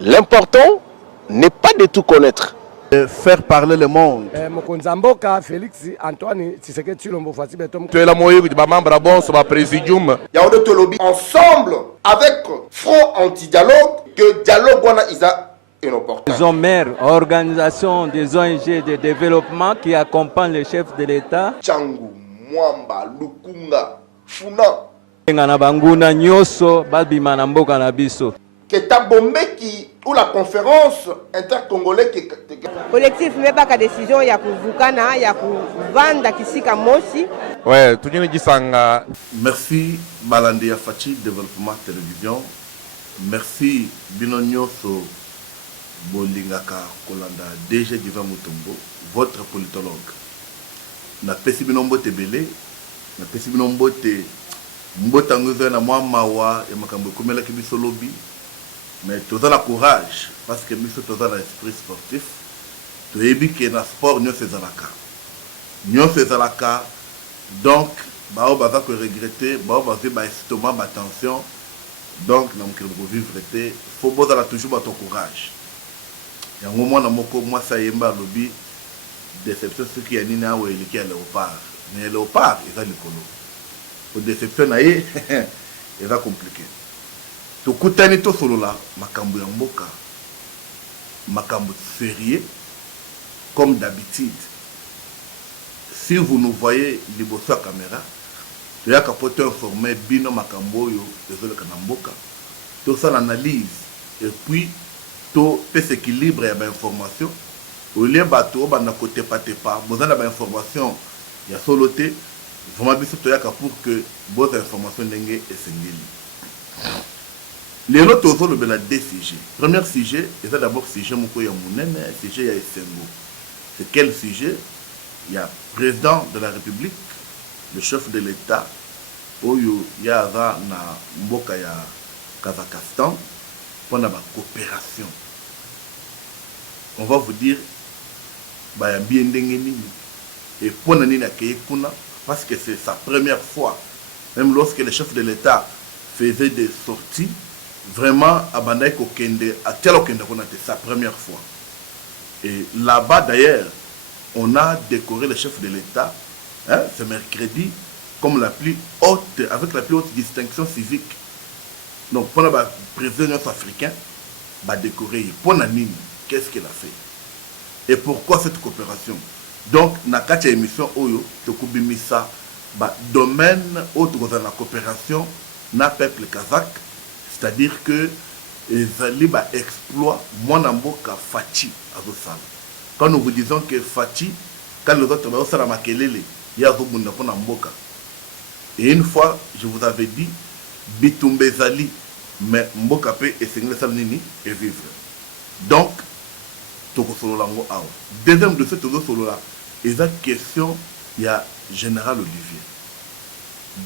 L'important n'est pas de tout connaître. Faire parler le monde. Mokonzamboka Félix Antoine Tshisekedi Tshilombo Fati Betom. Tu es la moyenne de membre bon sur ma présidium. Yaoundé Tolobi ensemble avec Front Anti-Dialogue que dialogue wana isa inopportun. Ils ont maire, organisation des ONG de développement qui accompagnent les chefs de l'État. Tchangu, Mwamba, Lukunga, Funa. Ngana banguna nyoso babima na mboka na biso. Keta Bombeki ou la conférence intercongolais qui collectif mebaka décision ya kuvukana ya kuvanda kisika mosi. Ouais, tout le monde dit sanga. Merci Balandi Fachi Développement Télévision. Merci Binonyoso Bolingaka Kolanda DG Diva Mutombo, votre politologue. Na pesi binombo tebele, na pesi binombo te mbotanguzo na mwa mawa ya makambo komela kibiso lobby. Mais tu as le courage, parce que nous sommes dans l'esprit sportif. Tu as dit que dans le sport, nous sommes dans la cas. Nous sommes dans la cas. Donc, nous avons regretter, nous avons estomac, attention. Donc, nous avons vivre. Il faut toujours ton courage. Il y a un moment où moi, ça y est, lobby, déception, ce qui est ni na ou est léopard. Mais léopard, il est le colo. Pour déception, il va compliqué. Tokutani to solo la makambo ya mboka makambo sérieux comme d'habitude. Si vous nous voyez liboso ya caméra tu ya kapoto informer bino makambo yo désolé kana mboka to ça l'analyse et puis to pèse équilibre ya ba information au lieu bato bana côté pas bozana ba information ya soloté vraiment biso to ya ka pour que bonne information ndenge esengeli. Les autres ont le deux sujets. Premier sujet, c'est d'abord le sujet Moukoya Mounene, le sujet Yaïsengo. C'est quel sujet? Il y a le président de la République, le chef de l'État, il y a na Mboka ya Kazakhstan, pour la coopération. On va vous dire, il y a bien d'engeni. Et pour nous parce que c'est sa première fois, même lorsque le chef de l'État faisait des sorties, vraiment, c'est sa première fois. Et là-bas, d'ailleurs, on a décoré le chef de l'État, ce mercredi, comme la plus haute, avec la plus haute distinction civique. Donc, pour le président africain, va décorer. Pour Nanine, qu'est-ce qu'il a fait? Et pourquoi cette coopération? Donc, dans la émission, Oyo, Tokubimisa, domaine autre dans la coopération, na peuple kazakh. C'est-à-dire que les alibes exploitent Mwanamboka Fachi à Zosala. Quand nous vous disons que Fachi, quand les autres vont faire la makelele, il y a Zobunda pour Namboka. Et une fois, je vous avais dit, Bitumbe Zali, mais Mboka peut essayer Salnini et vivre. Donc, Toko Solo Lango Awa. Deuxième de cette solo-là, il y a une question, il y a Général Olivier.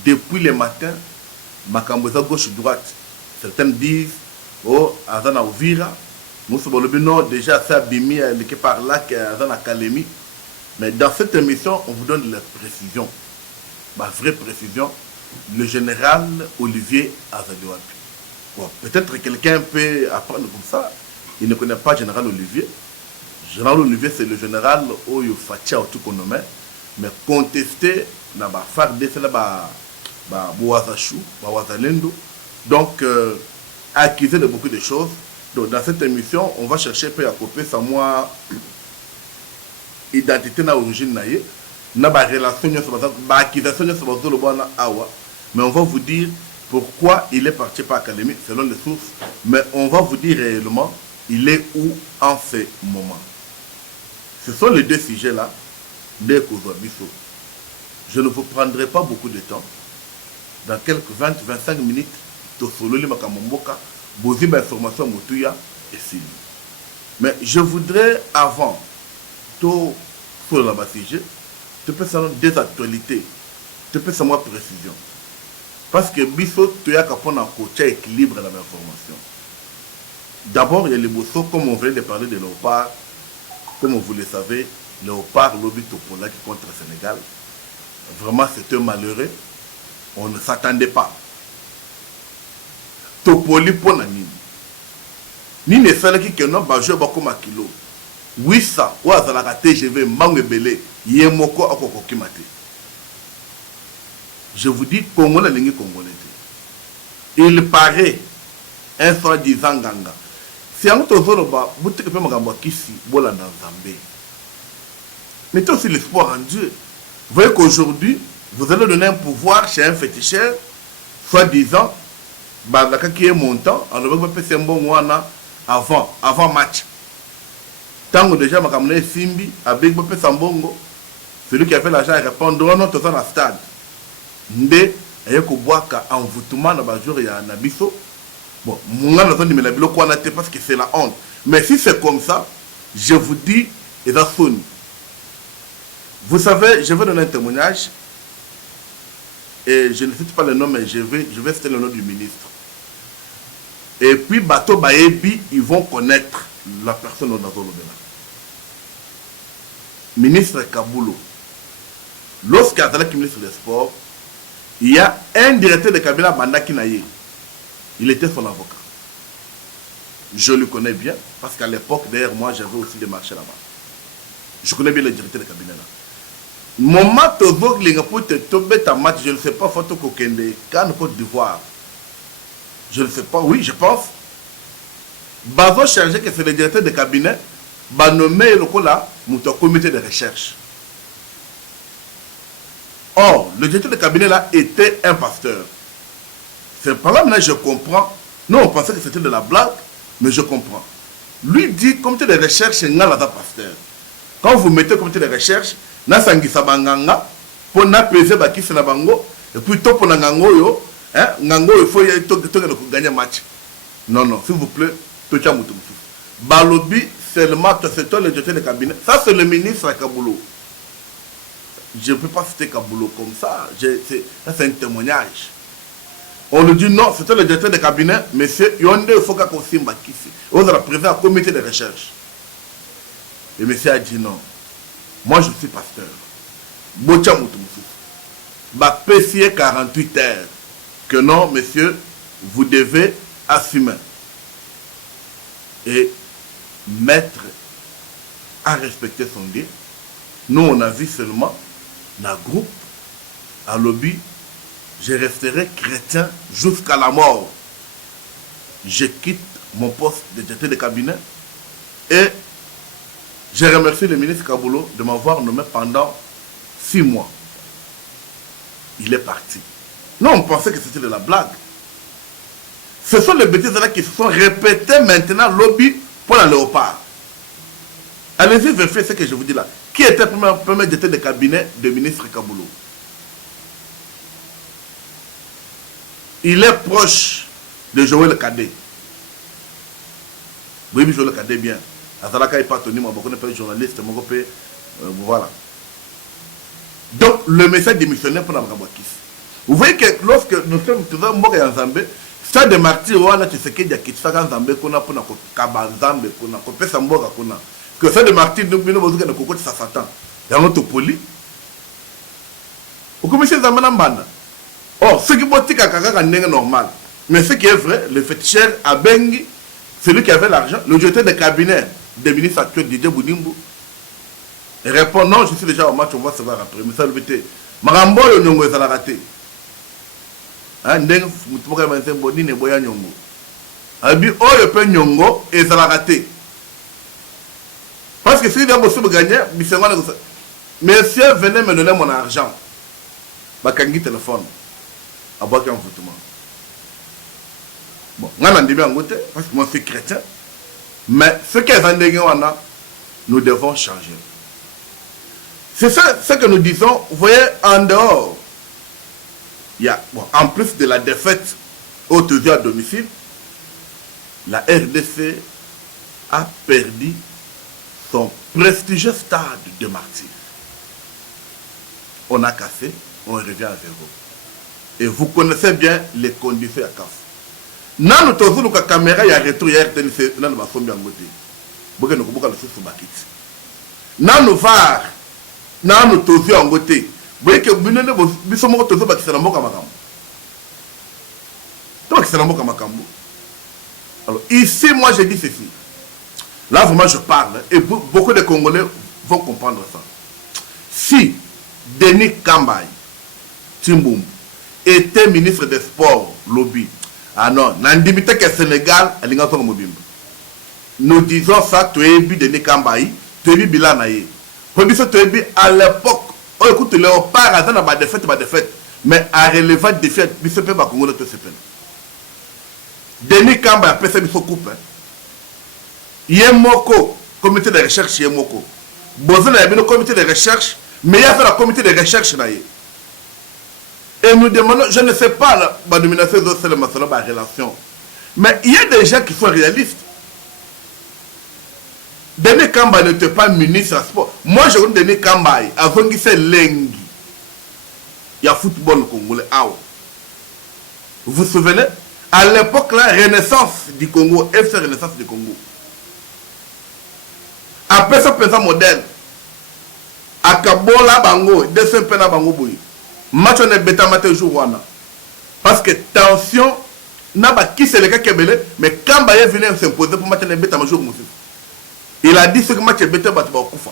Depuis le matin, Makamboza gauche-droite, certains disent, oh, Azana Ovira, nous sommes déjà ça bimi quelque part là qui est Azana Kalemi. Mais dans cette émission, on vous donne la précision, la vraie précision. Le général Olivier Azaliwapi. Bon, peut-être quelqu'un peut apprendre comme ça. Il ne connaît pas le général Olivier. Le général Olivier, c'est le général Oyo Fatia au tout qu'on nomme, mais contesté dans la FARD, c'est là Boazachou, Boazalendo. Donc, accusé de beaucoup de choses. Donc, dans cette émission, on va chercher peu à copier sa moi identité na origine na ye, na ba relation ba accusation sur le bon awa. Mais on va vous dire pourquoi il est parti par académie selon les sources. Mais on va vous dire réellement il est où en ce moment. Ce sont les deux sujets là. Je ne vous prendrai pas beaucoup de temps. Dans quelques 20-25 minutes, mais je voudrais avant tout sur la sujet, tu peux savoir des actualités, tu peux savoir précision. Parce que biso tu as qu'à prendre un côté équilibre dans l'information. D'abord, il y a les bossos, comme on vient de parler de Léopard, comme vous le savez, Léopard lobby Topola qui contre le Sénégal. Vraiment, c'est un malheureux. On ne s'attendait pas. Topoli Ponanine. ni ne salaki que non bajo bakoma kilo 800 ou azalaka TGV mbango belé yemoko akokokima te. Je vous dis Congolais lingi Congolais. Il paraît un soi-disant ganga. Si on te voit là-bas, vous te faites magambo kisi bola dans Zambé. Mettez aussi l'espoir en Dieu. Vous voyez qu'aujourd'hui, vous allez donner un pouvoir chez un féticheur, soi-disant, bazaka qui est montant, alors vous pouvez faire un bon wana avant match. Tant que déjà makamne simbi avec vous pouvez bongo, celui qui a fait l'argent répond non tout ça dans stade. Ndé ayeko boaka envoûtement na bajur ya nabiso. Bon, moi nous dit mais la bilo quoi parce que c'est la honte. Mais si c'est comme ça, je vous dis et ça sonne. Vous savez, je vais donner un témoignage et je ne cite pas le nom mais je vais citer le nom du ministre. Et puis bateau baebi, ils vont connaître la personne au Nazolo. Ministre Kaboulou. Lorsqu'il y a un ministre des Sports, il y a un directeur de cabinet Bandaki Naye. Il était son avocat. Je le connais bien parce qu'à l'époque, d'ailleurs, moi, j'avais aussi démarché là-bas. Je connais bien le directeur de cabinet là. Moment pour te tomber ta match, je ne sais pas, photo Kokende, Cannes Côte d'Ivoire. Je ne sais pas, oui, je pense. Bazo chargé que c'est le directeur de cabinet, va nommer le comité de recherche. Or, le directeur de cabinet là était un pasteur. C'est par là maintenant je comprends. Non, on pensait que c'était de la blague, mais je comprends. Lui dit comité de recherche, c'est un pasteur. Quand vous mettez comité de recherche, na sangisa banganga, pour n'apaiser bakisi na bango, et puis top pour nangango yo, hein, nango il faut gagner match. Non, non, s'il vous plaît, Tocha Moutoumou. Balobi, seulement, c'est toi le directeur de cabinet. Ça, c'est le ministre Kaboulou. Je ne peux pas citer Kaboulou comme ça. C'est un témoignage. On lui dit non, c'était le directeur de cabinet, monsieur Yonde Foka Kosimba Kisi. On a présenté un comité de recherche. Et monsieur a dit non. Moi, je suis pasteur. Bocha Moutoumou. Bah, PCA 48 heures. Que non, monsieur, vous devez assumer. Et mettre à respecter son Dieu. Nous, on a vu seulement dans le groupe, à lobby, je resterai chrétien jusqu'à la mort. Je quitte mon poste de directeur de cabinet et je remercie le ministre Kaboulou de m'avoir nommé pendant 6 mois. Il est parti. Non, on pensait que c'était de la blague. Ce sont les bêtises là qui se sont répétées maintenant lobby pour la léopard. Allez-y, vérifiez ce que je vous dis là. Qui était le premier directeur de cabinet du ministre Kaboulou? Il est proche de Joël Kadé. Oui, Joël Kadé bien. Azalaka est pas tenu, moi, je suis journaliste, voilà. Donc, le message démissionnaire pour la Mabakis. Vous voyez que lorsque nous sommes tous en Zambé, ça de martyrs, on a ce qui est en Zambé, qu'on a pour la Kabazambe, qu'on a pour Pessamboga, qu'on a. Que ça de martyrs, nous avons besoin de cocotte, ça Satan. Il y a notre poli. Vous commencez à Zambé Banda. Or, ce qui est normal. Mais ce qui est vrai, le féticheur a bengi, celui qui avait l'argent, le directeur de cabinet des ministres actuels, Didier Boudimbo, répond non, je suis déjà au match, on va se voir après. Mais ça le vérité. Marambo, le nyongo est à la raté. Ndeng, vous pouvez me dire, Boni ne boya nyongo. Abi, oh, le peu nyongo est à la raté. Parce que si vous avez gagné, monsieur, venez me donner mon argent. Bakangi téléphone. À boire un vêtement. Bon, on a dit bien parce que moi je suis chrétien. Mais ce qu'elles ont dit, nous devons changer. C'est ça ce que nous disons. Vous voyez, en dehors, il y a, bon, en plus de la défaite au à domicile, la RDC a perdu son prestigieux stade de martyrs. On a cassé, on revient à zéro. Et vous connaissez bien les conditions à CAF. Nan nous tous la caméra ya retour ya RTNC nan ba sombi ngote. Boke no kubuka le sous bakiti. Nan nous var nan nous tous ngote. Boke binene biso moko tous bakisa na mboka makambo. To bakisa na mboka makambo. Alors ici, moi je dis ceci. Là vraiment je parle, et beaucoup de Congolais vont comprendre ça. Si Denis Kambay Timboum était ministre des Sports, lobby, ah non, n'indimité que Sénégal, nous disons ça, tu es Denis Kambay, tu es Bilanaye. À l'époque, on écoute Léopard, à la défaite, mais à relevant défi, il se peut pas Congolais tout se peut. Denis Kambay a fait ça, il faut couper. Yemoko, comité de recherche Yemoko. Besoin d'un comité de recherche, mais il y a fait la comité de recherche. Et nous demandons, je ne sais pas la domination de la relation, mais il y a des gens qui sont réalistes. Denis Kambay n'était pas ministre à sport. Moi, je connais Denis Kambay avant qu'il soit lengi. Il y a football congolais. Vous vous souvenez? À l'époque, la renaissance du Congo, FC Renaissance du Congo. Après ça, pensant modèle. Akabola bango, dessin pena bango boy. Match on est bêta matin jour wana. Parce que tension, n'a pas qui c'est le cas qui est belé, mais quand Baye venait s'imposer pour match on est bêta jour monsieur. Il a dit ce que match est bêta bat Koufa.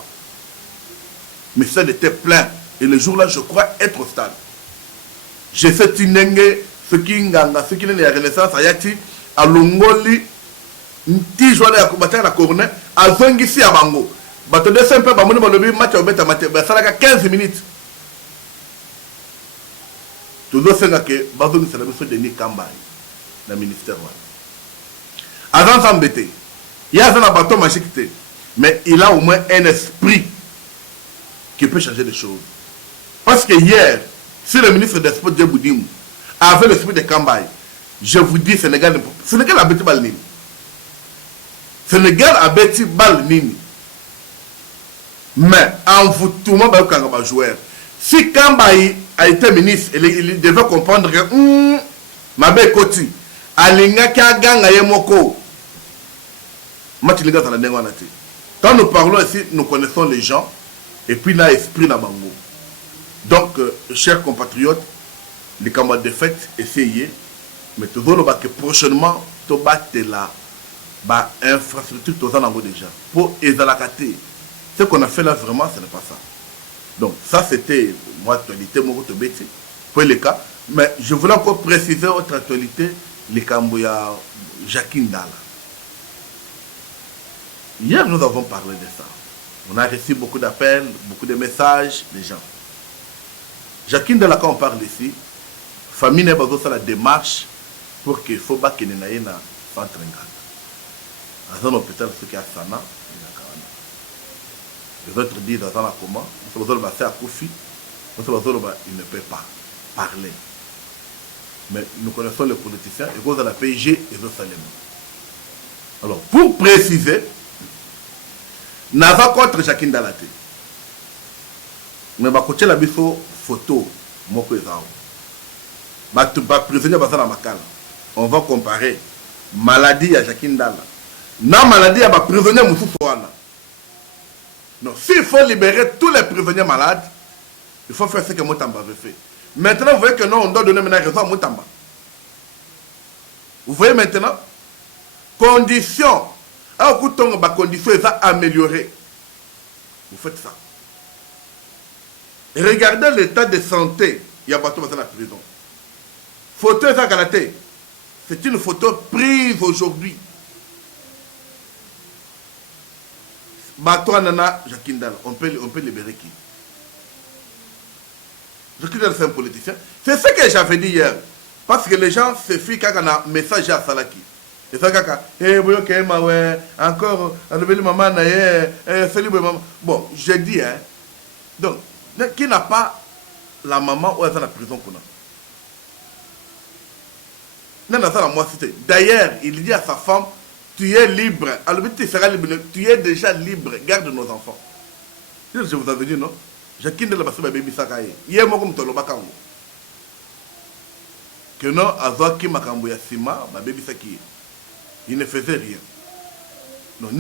Mais ça était plein. Et le jour là, je crois être au stade. J'ai fait Tinenge, ce qui nganga, ce qui n'est la renaissance, Ayati, à Longoli, Nti joueur à combattre la corne, à Zongisi à Bango. Bateau de simple, Bamono Balobi, match au bêta maté, ça a 15 minutes. Toujours c'est là que Bazou c'est la mission de Denis Kambay, le ministère. Avant s'embêter, il y a un bateau magique, mais il a au moins un esprit qui peut changer les choses. Parce que hier, si le ministre des Sports Djeboudim avait l'esprit de Kambay, je vous dis, Sénégal a bêti Balnini. Sénégal a bêti Balnini. Mais en vous tout le monde va jouer. Si Kambay a été ministre, il devait comprendre que ma belle Koti, Alinga Kaganga Yemoko, Matiliga Talanenganati. Quand nous parlons ici, nous connaissons les gens et puis là, esprit na bango. Donc, chers compatriotes, les camarades de fête, essayez, mais tout le monde que prochainement, tu battes la infrastructure, tout ça déjà. Pour Ezalakate, ce qu'on a fait là vraiment, ce n'est pas ça. Donc, ça c'était mon actualité, mon bêtise, pour les cas. Mais je voulais encore préciser autre actualité, les Cambouya Jacquin Dala. Hier, nous avons parlé de ça. On a reçu beaucoup d'appels, beaucoup de messages des gens. Jacquin Dala, quand on parle ici, famille n'a pas fait la démarche pour qu'il faut pas qu'il y ait un centre en dans un hôpital, ce qui est à Sana, les autres disent dans un comment, il ne peut pas parler. Mais nous connaissons les politiciens, et cause de la PIG et de Salem. Alors, pour préciser, n'a pas contre Jacquin Dalaté. Mais ma côté la photo, moko ezao. Prisonnier basana makala. On va comparer maladie à Jacquin Dala. Na maladie à prisonnier Moussoufouana. Non, s'il faut libérer tous les prisonniers malades, il faut faire ce que Moutamba avait fait. Maintenant, vous voyez que non, on doit donner maintenant raison à Moutamba. Vous voyez maintenant, conditions, à coup de conditions, ils ont amélioré. Vous faites ça. Et regardez l'état de santé, il y a pas tout dans la prison. Photo Zagalaté, c'est une photo prise aujourd'hui. Bato Nana Jacquin Dala, on peut libérer qui? Jacquin Dala, c'est un politicien. C'est ce que j'avais dit hier. Parce que les gens se fient quand on a un message à Salaki. Et ça, encore, maman, bon, je dis, hein. Donc, qui n'a pas la maman ou est dans la prison qu'on a? D'ailleurs, il dit à sa femme, tu es libre. Alors, tu seras libre. Tu es déjà libre. Garde nos enfants. Je vous avais dit, non? Jacquin Dala Basso Baby Sakaye. Hier, moi, comme Tolo Bakango. Que non, Azoki Makamboya Sima, ma baby Saki. Il ne faisait rien. Donc,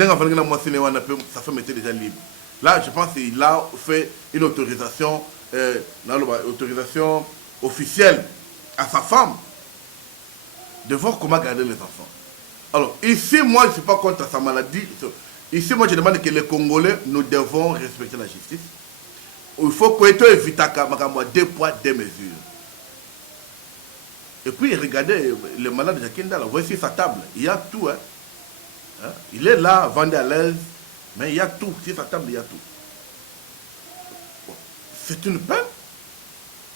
sa femme était déjà libre. Là, je pense qu'il a fait une autorisation, autorisation officielle à sa femme de voir comment garder les enfants. Alors, ici, moi, je ne suis pas contre sa maladie. Ici, moi, je demande que les Congolais, nous devons respecter la justice. Il faut qu'on évite 2 poids, 2 mesures. Et puis, regardez, le malade de Jakindala, voici sa table. Il y a tout. Hein? Il est là, vendu à l'aise, mais il y a tout. Sur sa table, il y a tout. Bon. C'est une peine.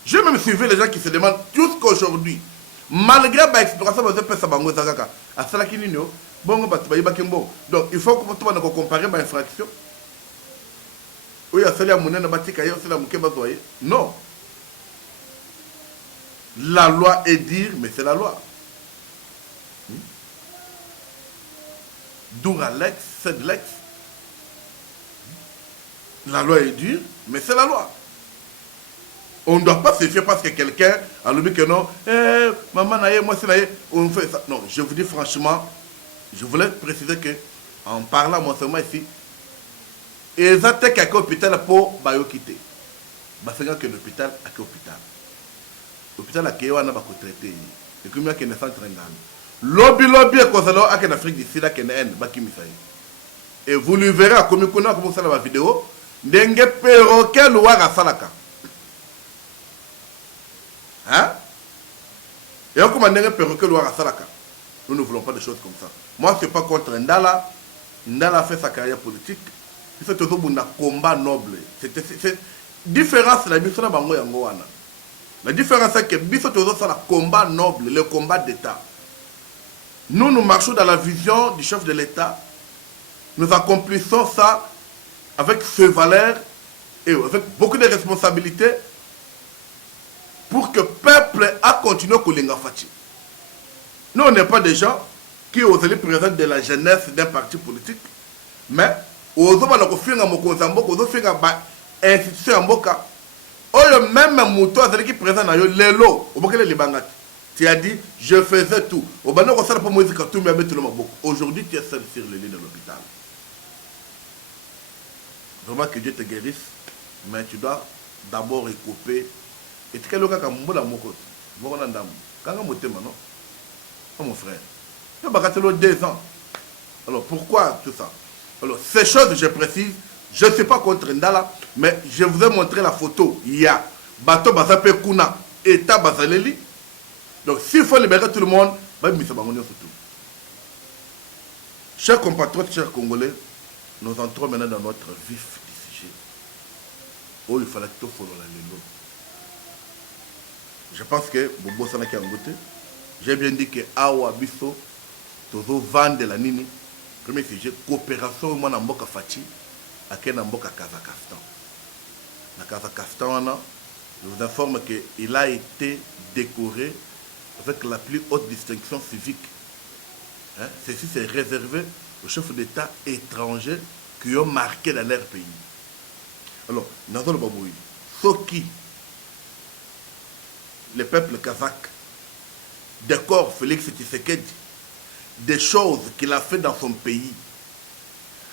Je même suivi les gens qui se demandent tous qu'aujourd'hui, malgré l'exploration de pesa bango zakaka, à cela qui n'y a bon, donc il faut que tu vas comparer ma infraction. Oui, à cela mon na batika yo cela mon kebazoye. Non. La loi est dire, mais c'est la loi. D'où Alex, c'est de l'ex. La loi est dure, mais c'est la loi. On ne doit pas se fier parce que quelqu'un a le but que non, maman naïe, moi c'est naïe, on fait ça. Non, je vous dis franchement, je voulais préciser que, en parlant moi seulement ici, ils ont été à l'hôpital pour quitter. Parce que l'hôpital a que l'hôpital. L'hôpital a que l'hôpital a traité. Et comme il y a que ne centre lobby est causé en Afrique d'ici là que et vous le verrez comme ça dans la vidéo, n'engé perroquet loir à Salaka. Hein? Et on commande un perroquet loir à Salaka. Nous ne voulons pas de choses comme ça. Moi, je ne suis pas contre Ndala. Ndala a fait sa carrière politique. C'est toujours un combat noble. C'est différence la mission de Bangoyangouana. La différence c'est que c'est toujours un combat noble, le combat d'État. Nous, nous marchons dans la vision du chef de l'État. Nous accomplissons ça avec ses valeurs et avec beaucoup de responsabilités pour que le peuple a continué à Kolinga Fati. Nous, on n'est pas des gens qui osent présenter de la jeunesse d'un parti politique, mais osons faire un institution en Boka. Même Mouto qui présente les lots, tu as dit, je faisais tout. Aujourd'hui, tu es seul sur le lit de l'hôpital. Vraiment que Dieu te guérisse, mais tu dois d'abord écouper. Et tu as dit, mon frère, tu as 2 ans. Alors pourquoi tout ça? Alors ces choses, je précise, je ne suis pas contre Ndala, mais je vous ai montré la photo. Il y a Bato Bazape Kuna, État Bazaleli. Donc s'il faut libérer tout le monde, chers compatriotes, chers Congolais, nous entrons maintenant dans notre vif du sujet. Oh, il fallait tout follow la lelo. Je pense que Bobo Sanaki Angote, j'ai bien dit que Awa Bisso, Tozo Vande la Nini, premier sujet, coopération moi Namboka Fati, à quel Namboka Kazakhstan. Na Kazakhstan, je vous informe qu'il a été décoré avec la plus haute distinction civique. Hein? Ceci c'est réservé aux chefs d'État étrangers qui ont marqué dans leur pays. Alors, Nazol Baboui, Soki, le peuple kazakh, décore Félix Tshisekedi, des choses qu'il a fait dans son pays,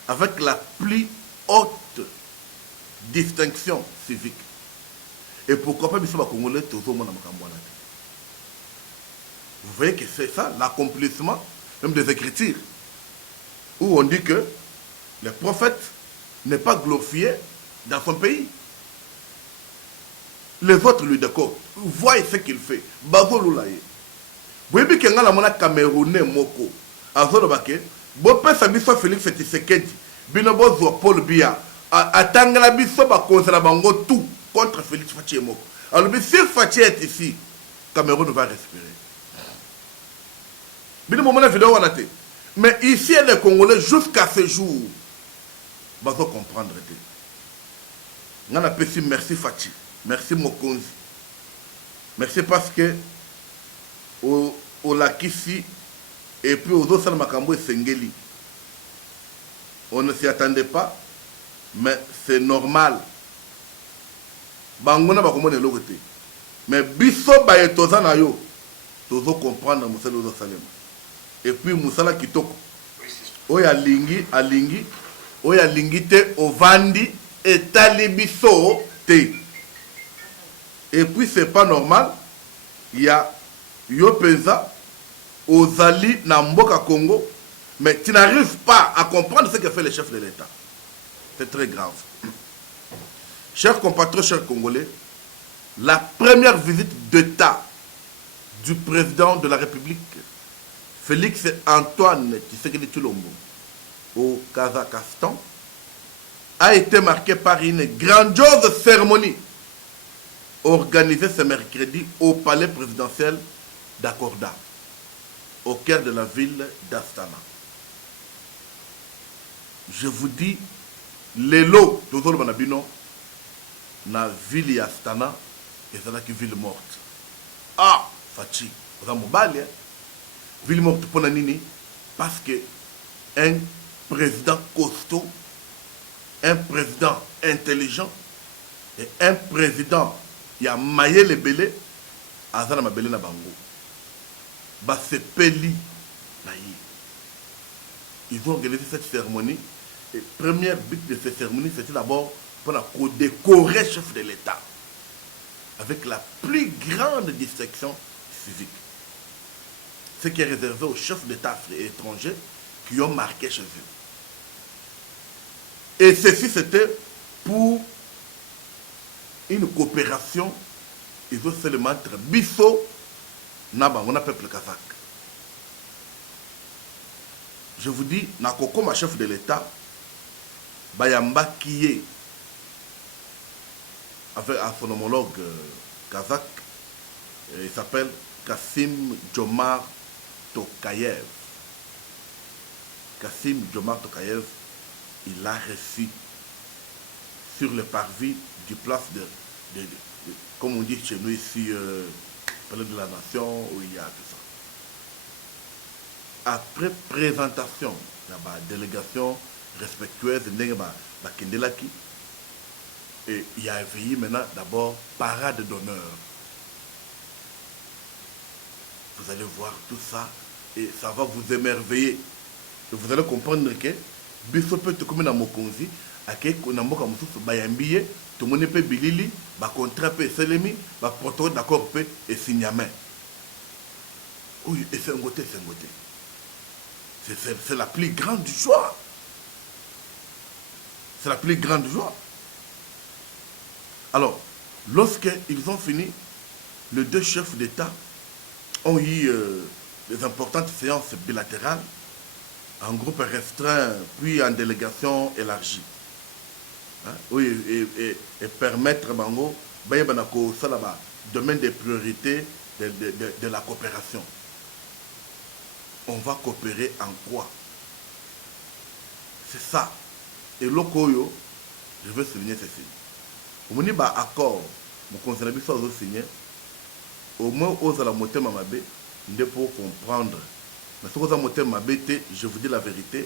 avec la plus haute distinction civique. Et pourquoi pas Bissaba Congolais, tout le monde a Vous voyez que c'est ça, l'accomplissement même des Écritures, où on dit que le prophète n'est pas glorifié dans son pays. Les autres lui décorent. Voyez ce qu'il fait. Bazo Loulaye. Vous voyez que la Camerounais Moko, Azolobake, Bopé Sabiso Félix Tshisekedi, Binobo Zo Paul Biya, Atangala Biso Bakonzala Bango tout contre Félix Fachi Moko. Alors, si Fachi est ici, Cameroun va respirer. Mais ici, les Congolais, jusqu'à ce jour, ils vont comprendre. Merci Fachi, merci Mokonzi. Merci parce que au Lakisi et puis aux autres Makambo et Sengeli, on ne s'y attendait pas, mais c'est normal. Bangona ba komone lokote. Mais biso ba etoza na yo, tozo comprendre Moussa Lozo Salem. Et puis Moussala Kitoko. Oya alingi te ovandi et talibiso te. Et puis c'est pas normal. Il y a Yopeza Ozali na mboka Congo mais tu n'arrives pas à comprendre ce que fait le chef de l'État. C'est très grave. Chers compatriotes, chers Congolais, la première visite d'État du président de la République, Félix Antoine Tshisekedi Tshilombo, au Kazakhstan, a été marquée par une grandiose cérémonie organisée ce mercredi au palais présidentiel d'Akorda, au cœur de la ville d'Astana. Je vous dis, les lots de Zolbanabino, na ville d'Astana, et c'est là que ville morte. Ah, Fachi, vous avez mobile, ville morte pour Nini, parce que un président costaud, un président intelligent et un président qui a maillé les belés, Azana Mabele na Bango. Bah, c'est Peli. Ils ont organisé cette cérémonie. Et première but de cette cérémonie, c'était d'abord pour décorer le chef de l'État avec la plus grande distinction civique. Ce qui est réservé aux chefs d'État étrangers qui ont marqué chez eux. Et ceci, c'était pour une coopération, ils ont seulement entre Bisso, Naba, on a peuple kazakh. Je vous dis, Nakoko, ma chef de l'État, Bayamba Kiye, avec son homologue kazakh, il s'appelle Kassim Jomart Tokayev. Kassim Jomart Tokayev, il a reçu sur le parvis du place de comme on dit chez nous ici, palais de la Nation, où il y a tout ça. Après présentation, la délégation respectueuse de Kendelaki, et il y a veillé maintenant d'abord parade d'honneur. Vous allez voir tout ça et ça va vous émerveiller. Et vous allez comprendre que biso peut te comme na mokonzi ake na mboka mususu bayambiye to mone pe bilili ba contrat pe selemi ba protocole d'accord pe et signament. Oui, et c'est un côté. C'est la plus grande joie. C'est la plus grande joie. Alors, lorsqu'ils ont fini, les deux chefs d'État ont eu des importantes séances bilatérales en groupe restreint, puis en délégation élargie. Hein? Oui, et permettre Bango, domaine des priorités de la coopération. On va coopérer en quoi? C'est ça. Et l'Okoyo, je veux souligner ceci. Au niveau accord, mon conseiller a signé, au moins aux la montée Mamabé, il faut comprendre. Mais ce que montée Mamabé, je vous dis la vérité,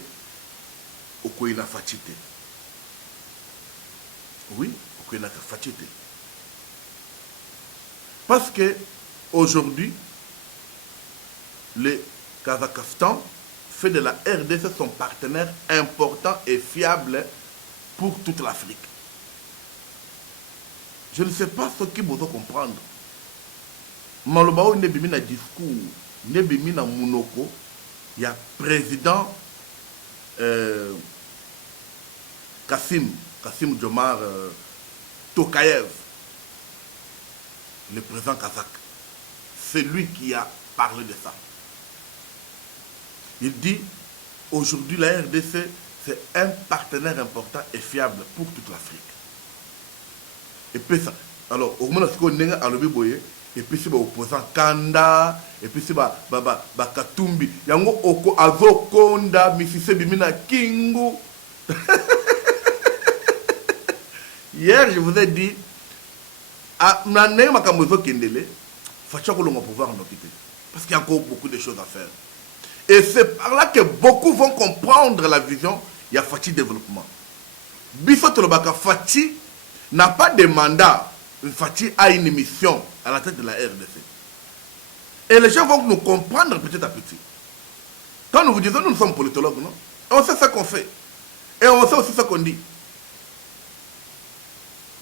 au Koïna Fatité. Oui, au Koïna Fatité. Parce que aujourd'hui, le Kazakhstan fait de la RDC son partenaire important et fiable pour toute l'Afrique. Je ne sais pas ce qui vous doit comprendre. Malobao ne bimi na discours, ne bimi na munoko, il y a président Kassim Jomart Tokayev, le président kazakh. C'est lui qui a parlé de ça. Il dit, aujourd'hui la RDC, c'est un partenaire important et fiable pour toute l'Afrique. Et puis ça, alors, au moment où on est à l'Obiboye, et puis c'est l'opposant Kanda, et puis c'est Katumbi, yango oko azo Konda, Mississippi Bimina Kingu. Hier, je vous ai dit, à Nane Makamozo Kendele, Fatchako l'on va pouvoir en occuper. Parce qu'il y a encore beaucoup de choses à faire. Et c'est par là que beaucoup vont comprendre la vision, il y a Fachi développement. Biso Tolobaka Fachi n'a pas de mandat. Fachi a une mission à la tête de la RDC. Et les gens vont nous comprendre petit à petit. Quand nous vous disons, nous sommes politologues, non? On sait ce qu'on fait. Et on sait aussi ce qu'on dit.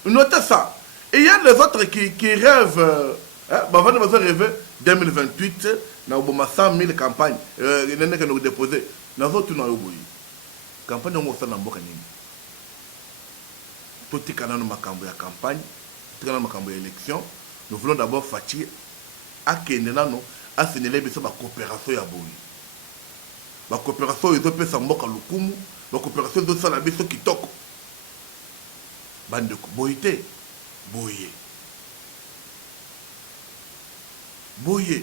Notez ça. Et il y a les autres qui rêvent, avant de rêver 2028, nous avons 100 000 campagnes, nous avons déposé. nazotuna yo boye campagne yango osala na mboka nini totikana na makambo ya campagne totikana na makambo ya élection. Nous voulons d'abord Fachi akende nano asenele biso ba coopération ya boye ba coopération ezopesa mboka lukumu ba coopération ezosala biso kitoko bandeko boye te boye boye.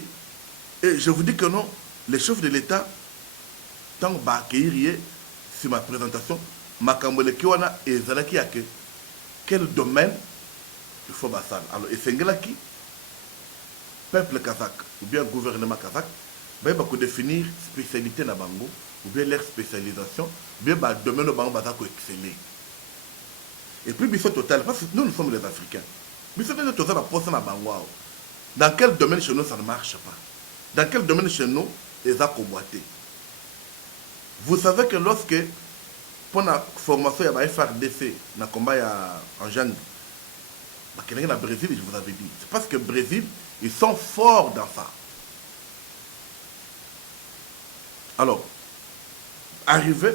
Et je vous dis que non, les chefs de l'État tant ba accueillir sur ma présentation makambole ki wana ezalaki yake quel domaine il faut basal. Alors esengelaki peuple kazakh ou bien gouvernement kazakh ba ko définir spécialité na bango ou bien leur spécialisation ou bien ba domaine bango baza ko exceller. Et puis biso total parce que nous sommes les Africains. Biso total la poste na bango. Dans quel domaine chez nous ça ne marche pas? Dans quel domaine chez nous les a combattés? Vous savez que lorsque pour la formation il y a FRDC na combat en jungle au Brésil, je vous avais dit, c'est parce que le Brésil ils sont forts dans ça. Alors arrivé,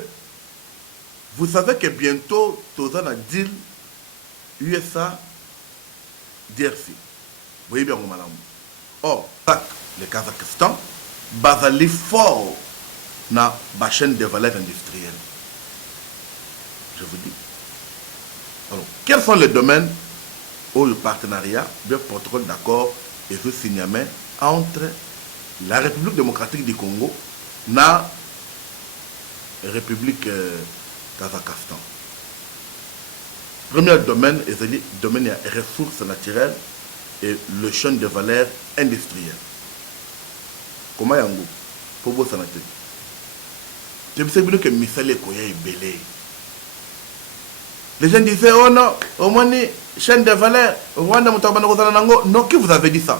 vous savez que bientôt tous un deal USA DRC. Vous voyez bien comment là. Or, le Kazakhstan basali fort dans la chaîne de valeur industrielle. Je vous dis. Alors, quels sont les domaines où le partenariat, le protocole d'accord et le signement entre la République démocratique du Congo et la République Kazakhstan? Premier domaine est le domaine des ressources naturelles et le chaîne de valeur industrielle. Comment yango pour vous sanater? Je sais bien que misale koya est belé. Les gens disaient oh non, au moins chaîne de valeur, non, qui vous avez dit ça?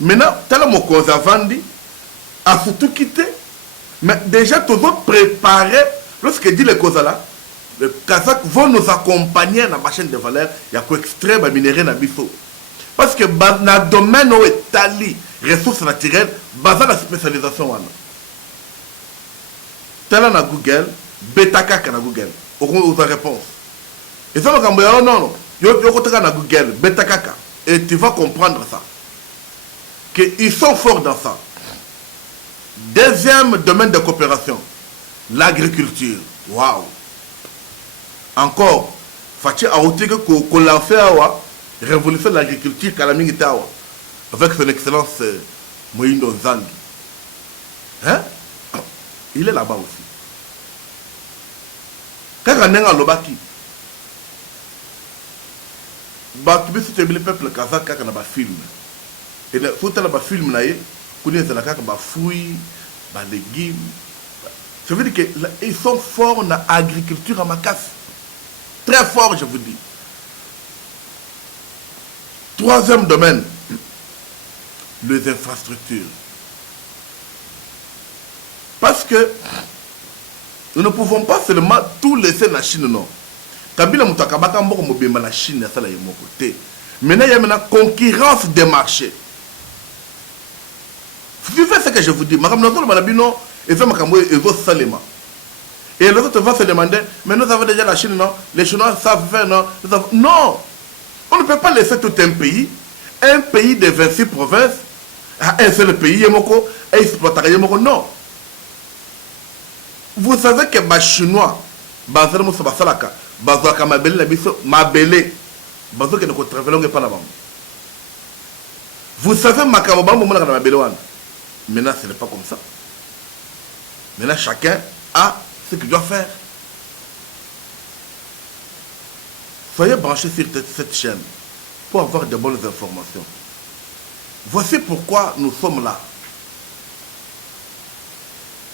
Maintenant, tellement qu'on a vendu, a tout quitté, mais déjà toujours préparé, lorsque dit les causes là, les Kazakhs vont nous accompagner dans la chaîne de valeur, il y a quoi extrait de minerai dans biso. Parce que dans le domaine où est tali, ressources naturelles, basé la spécialisation. Tel na Google, Betaka na Google, aux réponses. Et ça, non, non, na Google, Betakaka, et tu vas comprendre ça. Qu'ils sont forts dans ça. Deuxième domaine de coopération, l'agriculture. Waouh! Encore, Fachi a ôté que qu'on l'a fait à révolution de l'agriculture, avec son excellence Moïndo Nzangi. Hein? Il est là-bas aussi. Quand on est à Lobaki, le peuple kazakh a un film. Et tout le film, il y a des fruits, des légumes. Ça veut dire qu'ils sont forts dans l'agriculture à Makas. Très forts, je vous dis. Troisième domaine, les infrastructures. Parce que nous ne pouvons pas seulement tout laisser la Chine, non. Kabila Moutakabaka Mboko Mobimba la Chine, ça là est mon côté. Maintenant, il y a une concurrence des marchés. Vous faites ce que je vous dis. Madame Notolo Malabino, et fait Makambo et vos saléma. Et les autres vont se demander, mais nous avons déjà la Chine, non? Les Chinois savent faire, non? Non! On ne peut pas laisser tout un pays de 26 provinces, à un seul pays, Yemoko, et exploiter Yemoko. Non! Vous savez que les Chinois, Bazar Moussa Basalaka, Bazaka Mabele, Mabele, Bazar que nous travaillons pas là-bas. Vous savez, Makamobam, Mabele. Maintenant, ce n'est pas comme ça. Maintenant, chacun a ce qu'il doit faire. Soyez branchés sur cette chaîne pour avoir de bonnes informations. Voici pourquoi nous sommes là.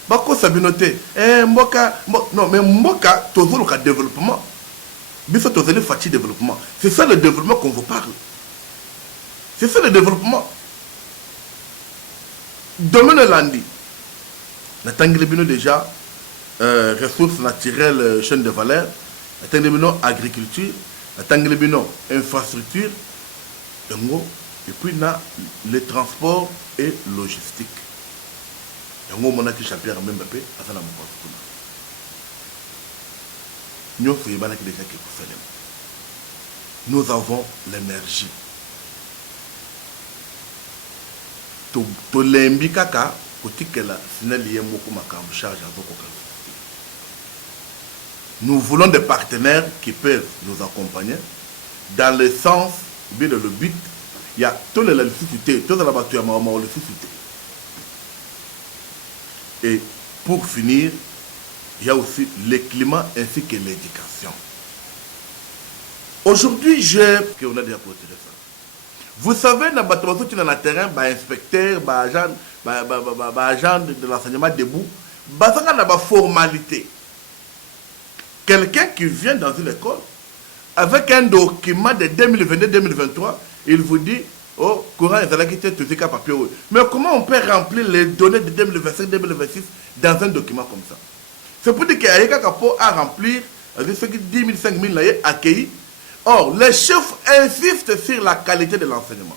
Bako Sabinote, non, mais Mboka, toujours le développement. Biso tozeli Fachi développement. C'est ça le développement qu'on vous parle. C'est ça le développement. Domaine Landi. La Tanglebino déjà, ressources naturelles, chaîne de valeur. La Tanglebino agriculture. La Tanglebino infrastructure. Et puis, on a les transports et logistique. yango monaki champion même Mbappé azana mokonzi kuna nyonso yebanaki déjà ke kosalema. Nous avons l'énergie tolembi kaka kotikela sinali ye moko makambo charge azokoka. Nous voulons des partenaires qui peuvent nous accompagner dans le sens, bien dans le but, il y a toute la difficulté, toute la bataille à la difficulté. Et pour finir, il y a aussi le climat ainsi que l'éducation. Aujourd'hui, on a déjà posé ça. Vous savez, dans le terrain, inspecteur, agent de l'enseignement debout, il y a une formalité. Quelqu'un qui vient dans une école avec un document de 2022-2023, il vous dit, oh, courant, ils allaient quitter tout ce papier. Mais comment on peut remplir les données de 2025-2026 dans un document comme ça? C'est pour dire qu'il y a un capot à remplir, ceux qui 10 000, 5 000 accueillis. Or, les chefs insistent sur la qualité de l'enseignement.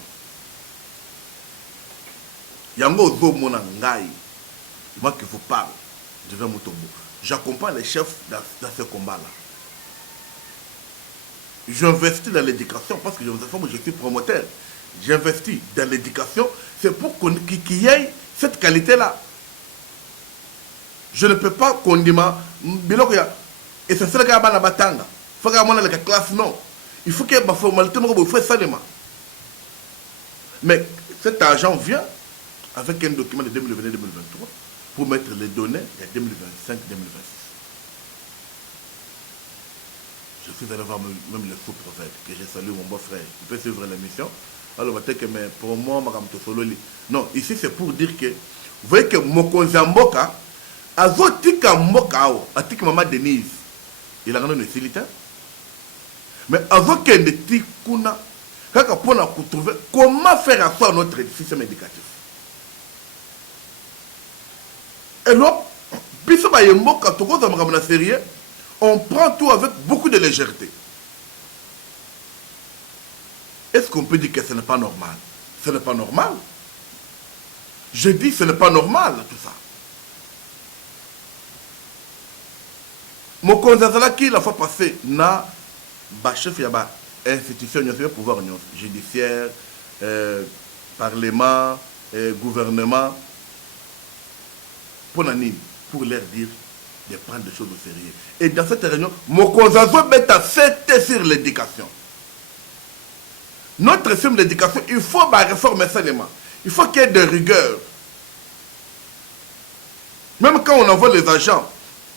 Yango zo mona ngai. Moi qui vous parle, je vais Mutombo. J'accompagne les chefs dans ce combat-là. J'investis dans l'éducation parce que je suis promoteur. J'investis dans l'éducation, c'est pour qu'il y ait cette qualité-là. Je ne peux pas condimenter. Et c'est ça que je vais il faut que la classe, non. Il faut qu'il y ait une formalité, il faut ça. Mais cet argent vient avec un document de 2022-2023 pour mettre les données de 2025-2026. Je suis allé voir même le sous-prophète, que j'ai salué mon beau-frère. Il peut suivre l'émission. Alors, mais pour moi, non, ici c'est pour dire que, vous voyez que Mokonzi Mboka, Azotika Mboka, Atika Maman Denise, il a rendu une silita. Mais Azoka Ndetikuna, pour trouver comment faire à soi notre système éducatif. Et là, on prend tout avec beaucoup de légèreté. Est-ce qu'on peut dire que ce n'est pas normal? Ce n'est pas normal. Je dis ce n'est pas normal tout ça. Mon conseil qui la fois passée na chef yaba institution pouvoir judiciaire, parlement, gouvernement pour leur dire de prendre des choses au sérieux. Et dans cette réunion, mon conseil c'était sur l'éducation. Notre système d'éducation, il faut réformer seulement. Il faut qu'il y ait de rigueur. Même quand on envoie les agents,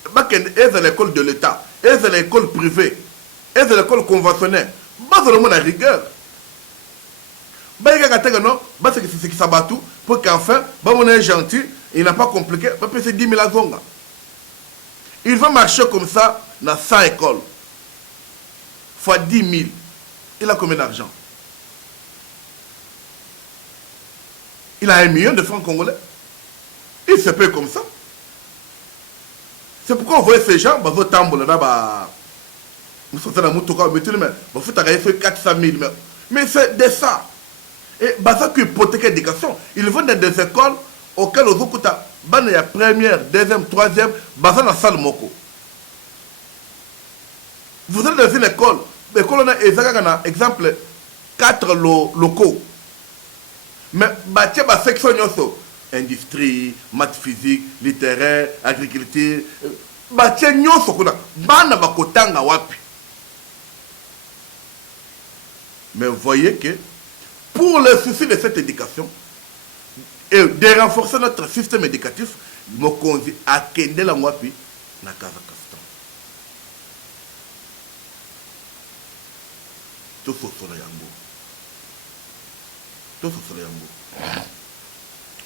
ils à l'école de l'État, ils à l'école privée, ils à l'école conventionnelle, ils ont la rigueur. C'est ce qui s'abat tout pour qu'enfin, on est gentil, il n'a pas compliqué, c'est 10 000 azonga. Il va marcher comme ça dans 100 écoles. Fois 10 000. Il a combien d'argent? Il a 1 million de francs congolais. Il se paye comme ça. C'est pourquoi on voit ces gens, ils vont tambour là-bas. Nous sommes dans la moto, il faut faire 400 000. Mais c'est de ça. Et ça qui hypothèque l'éducation. Ils vont dans des écoles auxquelles on a la première, deuxième, troisième, dans la salle moko. Vous êtes dans une école, l'école on a exemple 4 locaux. Mais la section industrie, maths physique, littéraire, agriculture, mais vous voyez que pour le souci de cette éducation et de renforcer notre système éducatif, Mokonzi a kende la mwapi na Casa Castan. Tout ce yango.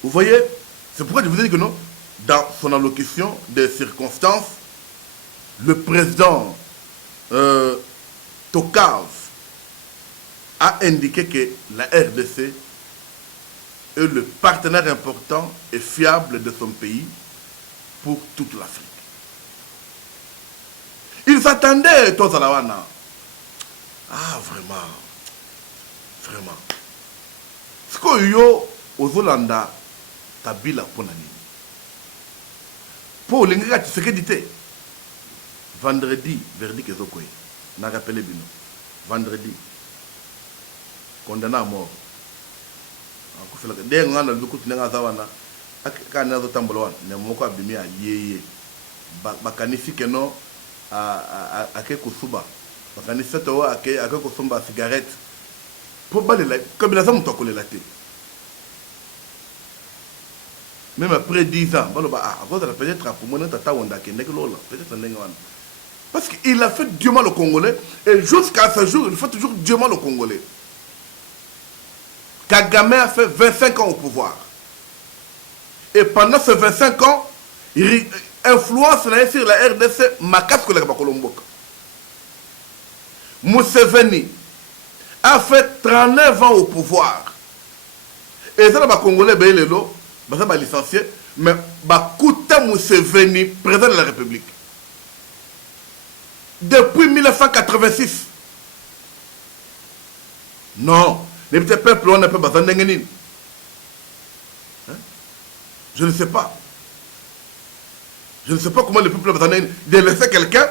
Vous voyez, c'est pourquoi je vous ai dit que non, dans son allocution des circonstances, le président Tokav a indiqué que la RDC est le partenaire important et fiable de son pays pour toute l'Afrique. Ils s'attendaient tous à la Wana. Ah, vraiment. Vraiment. Ce qu'il y a aux Hollandais, Kabila Ponani. Pour l'ingénieur, tu sais que vendredi, verdict est au coin. On a rappelé Bino. Vendredi. Condamné à mort. Dès qu'on a le coup de Nazawana, quand on a le tambour, on a beaucoup abîmé à yé. Bakanifi que non à quelques souba. Bakanifi à quelques souba cigarette. Pour balayer la comme la femme t'a collé la tête. Même après 10 ans, peut-être pour moi, peut-être parce qu'il a fait du mal au Congolais et jusqu'à ce jour, il fait toujours du mal au Congolais. Kagame a fait 25 ans au pouvoir. Et pendant ces 25 ans, il influence sur la RDC Makas Koleka Kolomboka. Museveni a fait 39 ans au pouvoir. Et ça, les Congolais, ils sont licenciés, mais Bakuta Museveni, président de la République. Depuis 1986. Non, les petits peuples, on n'a pas besoin de. Je ne sais pas. Je ne sais pas comment le peuple a besoin de laisser quelqu'un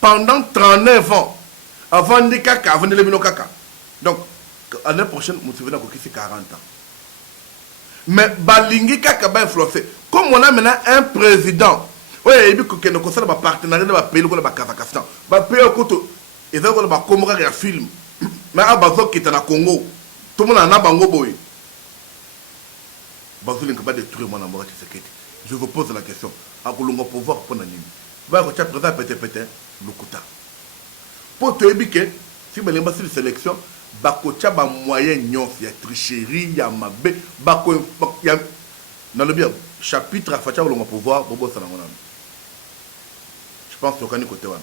pendant 39 ans. Avant de caca, avant de l'émino caca. Donc, l'année prochaine, Museveni a coquillé 40 ans. Mais Balingi Kaka va influencer. Comme on a maintenant un président, oui, il y a un partenariat de pays comme le Kazakhstan. Le pays il y a un film. Mais à Bazo qui est au Congo, tout le monde a un bango boy. Bazo ne peut pas détruire mon amour. Je vous pose la question. À Kolongo pouvoir pour Nanini. Va que tu as présent pété Lukuta. Pour te dire si vous avez une sélection, bakocha ba moyen nyons, il y a tricherie, il y a mabé, dans le bien chapitre à Facha on pouvoir bobo salamona. Je pense que côté wana.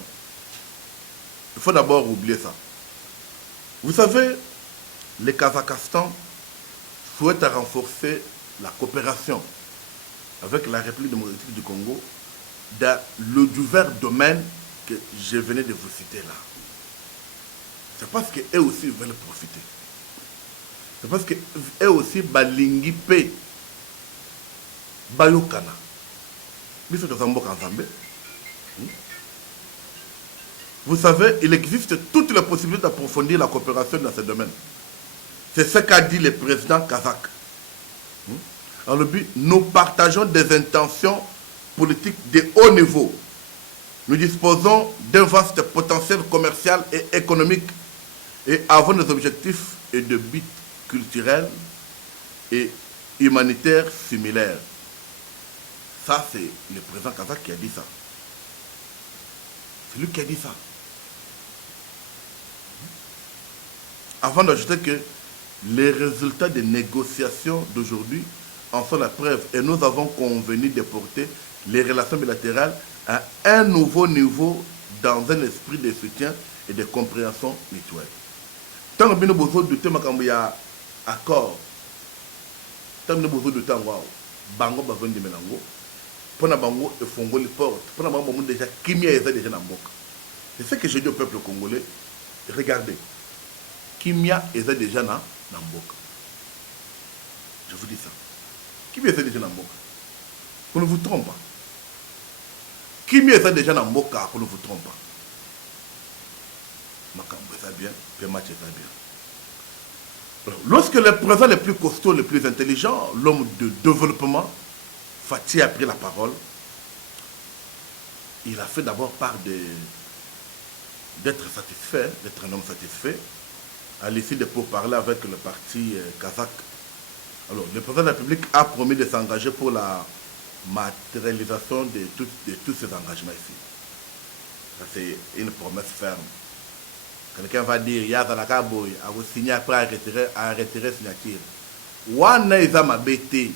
Il faut d'abord oublier ça. Vous savez, le Kazakhstan souhaite renforcer la coopération avec la République démocratique du Congo dans le divers domaine que je venais de vous citer là. C'est parce qu'eux aussi veulent profiter. C'est parce qu'eux aussi balingi pe bayokana. Vous savez, il existe toutes les possibilités d'approfondir la coopération dans ce domaine. C'est ce qu'a dit le président kazakh. En le but, nous partageons des intentions politiques de haut niveau. Nous disposons d'un vaste potentiel commercial et économique et avons des objectifs et de buts culturels et humanitaires similaires. Ça, c'est le président kazakh qui a dit ça. C'est lui qui a dit ça. Avant d'ajouter que les résultats des négociations d'aujourd'hui en sont la preuve et nous avons convenu de porter les relations bilatérales à un nouveau niveau dans un esprit de soutien et de compréhension mutuelle. Tant que nous avons besoin de temps, il y a accord. Tant que nous avons besoin de temps, bango besoin de mélango. Pour na bango et fongo les portes. Pour na bango déjà Kimia est déjà dans Mboka. C'est ce que je dis au peuple congolais. Regardez, Kimia est déjà dans Mboka. Je vous dis ça. Kimia est déjà dans Mboka. Qu'on ne vous trompe pas. Kimia est déjà dans Mboka. Qu'on ne vous trompe pas. Makambo ça bien, le match ça bien. Alors, lorsque le président le plus costaud, le plus intelligent, l'homme de développement, Fati a pris la parole, il a fait d'abord part d'être satisfait, d'être un homme satisfait, à l'issue de pourparlers avec le parti kazakh. Alors, le président de la République a promis de s'engager pour la matérialisation de tous ces engagements ici. Ça, c'est une promesse ferme. Quelqu'un va dire, il y a un boy, à vous signer après à retirer signature. Wana isa mabete.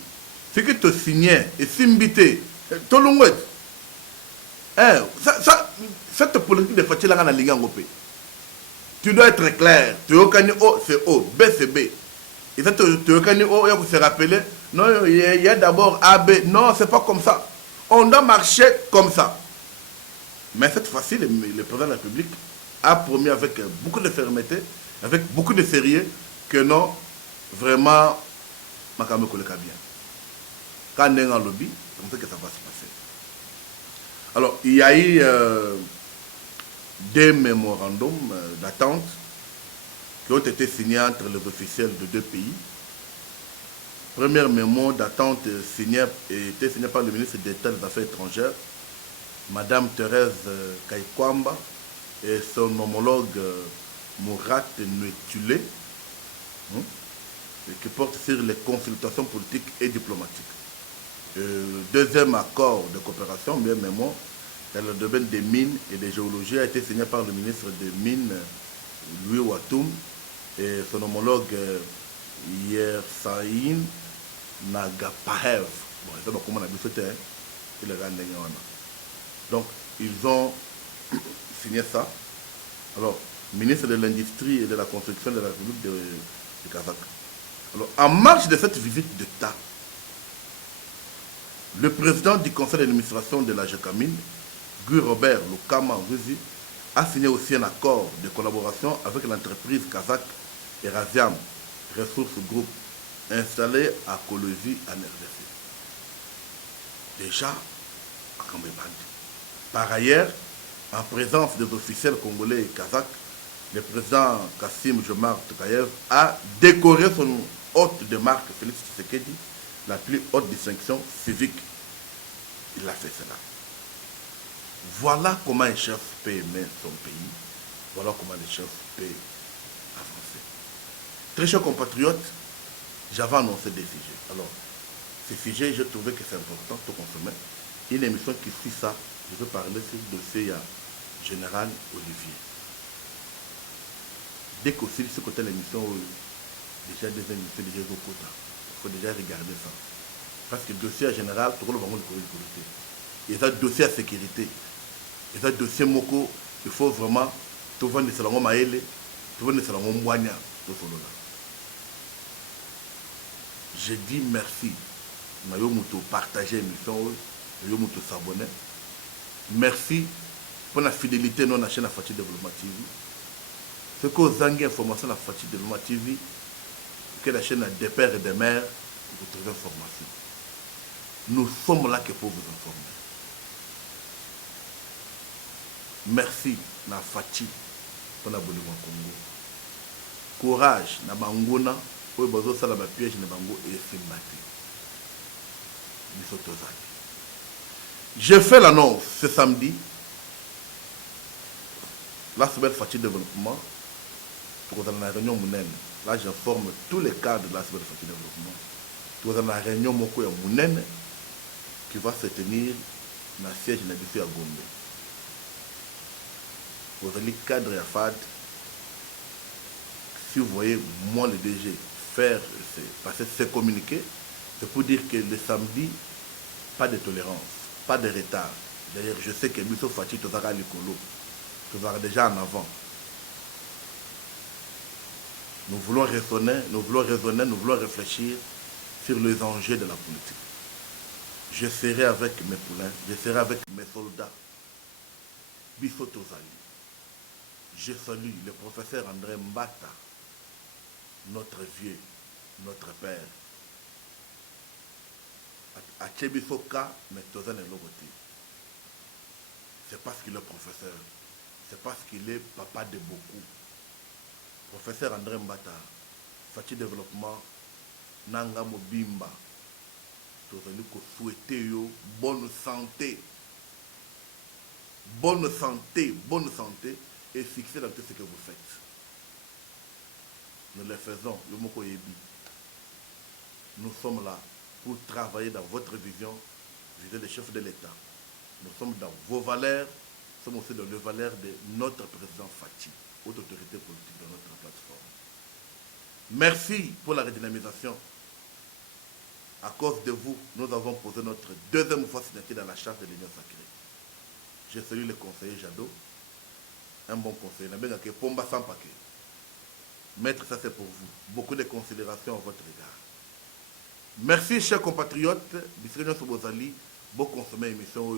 Ce que tu signes et simbité, tout le monde. Cette politique de Fatih Langa na Lingangopé. Tu dois être clair. Tu es au O, c'est O, B, c'est B. Et ça, tu es au O, il faut se rappeler. Non, il y a d'abord A, B. Non, c'est pas comme ça. On doit marcher comme ça. Mais cette fois-ci, le président de la République a promis avec beaucoup de fermeté, avec beaucoup de sérieux, que non, vraiment, Makame Koleka bien. Quand on est en lobby, c'est comme ça que ça va se passer. Alors, il y a eu des mémorandums d'attente qui ont été signés entre les officiels de deux pays. Premier mémo d'attente était signé par le ministre d'État des Affaires étrangères, Madame Thérèse Kaikwamba, et son homologue Murat Nuetule, qui porte sur les consultations politiques et diplomatiques. Deuxième accord de coopération, bien mémo, dans le domaine des mines et des géologies, a été signé par le ministre des Mines, Louis Watoum, et son homologue Yersaïn Nagapahev. Bon, c'est pas comment on a dit ça, il est rendu. Donc, ils ont signé ça. Alors, ministre de l'Industrie et de la Construction de la République du Kazakh. Alors, en marge de cette visite d'État, le président du conseil d'administration de la GECAMIN, Guy Robert Lukama Ruzi, a signé aussi un accord de collaboration avec l'entreprise kazakh Erasiam Ressources Group, installée à Kolosi en RDC. Déjà, à Kambébandi. Par ailleurs, en présence des officiels congolais et kazakhs, le président Kassim Jomart Tokayev a décoré son hôte de marque Félix Tshisekedi, la plus haute distinction civique. Il a fait cela. Voilà comment un chef peut aimer son pays. Voilà comment le chef peut avancer. Très chers compatriotes, j'avais annoncé des sujets. Alors, ces sujets, j'ai trouvé que c'est important de consommer. Une émission qui suit ça, je veux parler sur le dossier général Olivier. Dès qu'aussi, ce côté de l'émission, déjà des émissions, déjà au quota. Il faut déjà regarder ça. Parce que le dossier général, tout le monde va le côté. Et ça, dossier à sécurité. Et ça, dossier moko, il faut vraiment tout vendre sur la maïle, tout vendre sur la moigne, tout cela. Je dis merci. Nayo muto partager l'émission, nayo muto s'abonner. Merci pour la fidélité non à la chaîne Afati Développement TV. Ce que vous avez information à Afati Développement TV, que la chaîne des pères et des mères, vous trouvez information. Nous sommes là que pour vous informer. Merci na Fati pour l'abonnement Congo. Courage na bangona pour bazo sala ba piège na bango et filmati. J'ai fait l'annonce ce samedi. La semaine Fati Développement pour la réunion Mounen. Là j'informe tous les cadres de la semaine Fati Développement. Pour la réunion Moko ya Mounen qui va se tenir dans le siège de à Gombe. Vous allez cadre à FAD. Si vous voyez moi le DG faire passer ce communiqué, c'est pour dire que le samedi, pas de tolérance, pas de retard. D'ailleurs, je sais que Misso Fati Tozara Likolo, Tozara déjà en avant. Nous voulons raisonner, nous voulons réfléchir sur les enjeux de la politique. Je serai avec mes poulains, je serai avec mes soldats. Bisso Tozali. Je salue le professeur André Mbata, notre vieux, notre père. À Tchebisoka, mais Tozan est l'autre. C'est parce qu'il est professeur. C'est parce qu'il est papa de beaucoup. Professeur André Mbata, Fati Développement, Nanga Mobimba. Tozan ko souhaiter yo bonne santé. Bonne santé et fixer dans tout ce que vous faites. Nous le faisons, le Moko Yebi. Nous sommes là pour travailler dans votre vision, vision des chefs de l'État. Nous sommes dans vos valeurs, nous sommes aussi dans les valeurs de notre président Fati, haute autorité politique de notre plateforme. Merci pour la redynamisation. À cause de vous, nous avons posé notre deuxième fois signature dans la charte de l'Union sacrée. Je salue le conseiller Jadot, un bon conseiller. Pomba sans paquet. Maître, ça c'est pour vous. Beaucoup de considérations à votre égard. Merci, chers compatriotes. Bon consommer émission.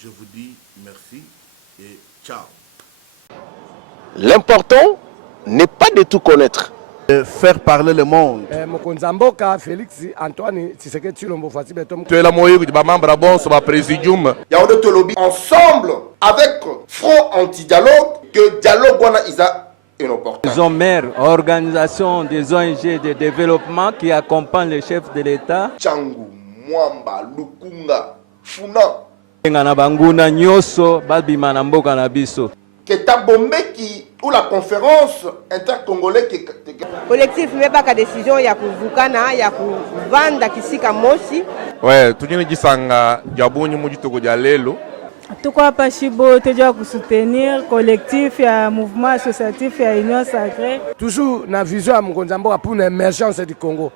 Je vous dis merci et ciao. L'important n'est pas de tout connaître, faire parler le monde. mokonzi ya mboka Félix Antoine Tshisekedi Tshilombo Fati Betom. toyela moyebi ti bamembre bonso bapresidium Yaoundé Tolobi ensemble avec Front Anti-Dialogue que dialogue wana isa inopportun. Les maires, organisation des ONG de développement qui accompagnent les chefs de l'État. Tchangu, Mwamba, Lukunga, Funa. Na banguna nyoso babima na mboka na biso. Keta Bombeki ou la conférence intercongolais qui collectif mebaka décision ya kuvukana ya kuvanda kisika mosi. ouais tujini jisanga jabunyi mujitoko ja lelo tuko hapa Shibo tujua kusoutenir collectif ya mouvement associatif ya Union Sacrée toujours na vision ya mokonzi ya mboka pour l'émergence du Congo.